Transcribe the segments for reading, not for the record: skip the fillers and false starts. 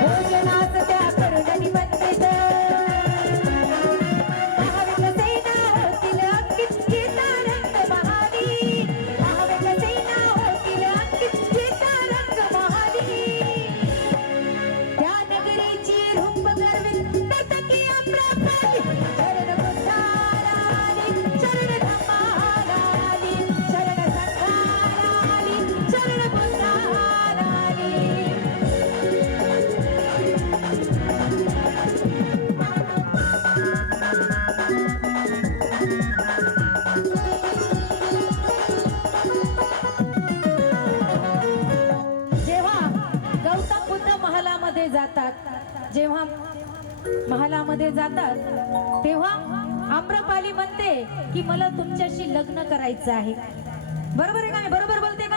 भोजनात त्या करुणनी वंदित महावेग सेना होतील अंकित गीता रंग महाली महावेग सेना होतील अंकित गीता रंग महाली त्या नगरीची रूप गर्वित नर्तकी अप्रपाली शरण बुद्धाराली शरण धम्माराली शरण संघाराली शरण बुद्धाराली जेव्हा गौतम बुद्ध महालामध्ये जातात जेव्हा महालामध्ये जातात तेव्हा आम्रपाली म्हणते की मला तुमच्याशी लग्न करायचं आहे. बरोबर आहे का? मी बरोबर बोलते का?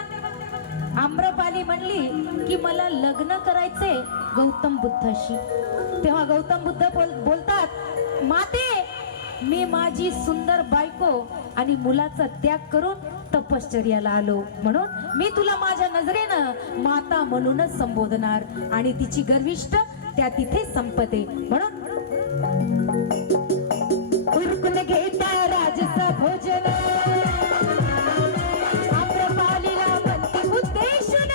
आम्रपाली म्हणली की मला लग्न करायचे गौतम बुद्धाशी. तेव्हा गौतम बुद्ध बोलतात माते मी माझी सुंदर बायको आणि मुलाचा त्याग करून तपश्चर्याला आलो म्हणून मी तुला माझ्या नजरेनं माता म्हणूनच संबोधणार आणि तिची गर्विष्ठ त्या तिथे संपते म्हणून उरकून घेता राजसा भोजन आम्रपालीला म्हणते उद्देशून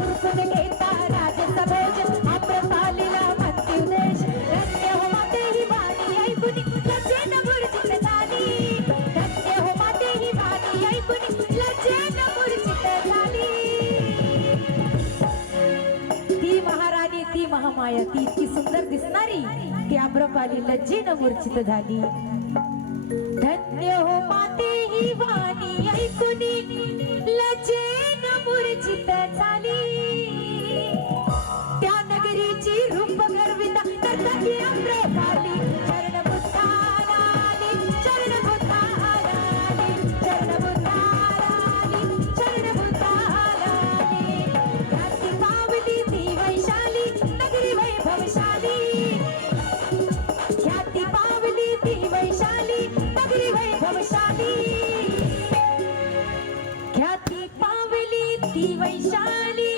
उरकून घेता राजसा भोजन आम्रपालीला म्हणते उद्देश धन्य हो माते ही वाणी ऐकून लज्जेन मूर्छित झाली धन्य हो माते ही वाणी ऐकून लज्जेन मूर्छित झाली. ती महाराणी ती महामाया ती इतकी सुंदर दिसणारी ती आम्रपाली लज्जेन मूर्छित झाली. धन्य हो माते ही वाणी ऐकून लज्जेन मूर्छित झाली. त्या नगरीची रूप गर्विता नर्तकी आम्रपाली शरण बुद्धाराली शरण बुद्धाराली शरण बुद्धाराली शरण बुद्धाराली. ख्याती पावली ती वैशाली नगरी वैभवशाली ख्याती पावली ती वैशाली नगरी वैभवशाली ख्याती पावली ती वैशाली